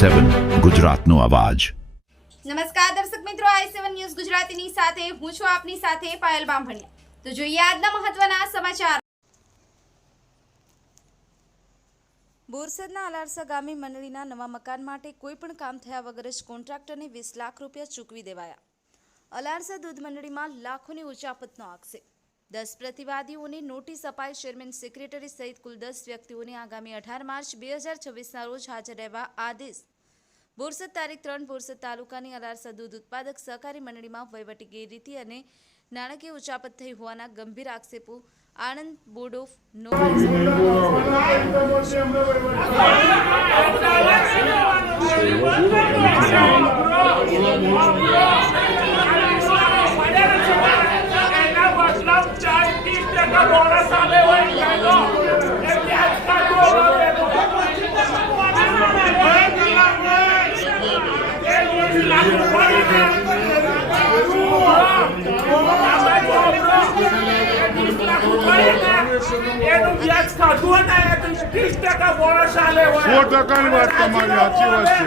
i7 ગુજરાતનો અવાજ। નમસ્કાર દર્શક મિત્રો, i7 ન્યૂઝ ગુજરાતીની સાથે હું છું આપની સાથે પાયલ બામભણિયા। તો જોઈએ આજના મહત્વના સમાચાર। બોરસદના અલારસા ગામે મંડળીના નવા મકાન માટે કોઈપણ કામ થયા વગર જ કોન્ટ્રાક્ટરને 20 લાખ રૂપિયા ચૂકવી દેવાયા। અલારસા દૂધ મંડળીમાં લાખોની ઉચાપતનો આક્ષેપ। 10 પ્રતિવાદીઓને નોટિસ અપાઈ। ચેરમેન, સેક્રેટરી સહિત કુલ 10 વ્યક્તિઓને આગામી 18 માર્ચ 2026ના રોજ હાજર રહેવા આદેશ। બોરસદ તારીખ 3 બોરસદ તાલુકાની અલારસા દૂધ ઉત્પાદક સહકારી મંડળીમાં વહીવટી ગેરરીતિ અને નાણાકીય ઉચાપત થઈ હોવાના ગંભીર આક્ષેપો। આણંદ બોર્ડ ઓફ વાત તમારી સાચી વાત છે।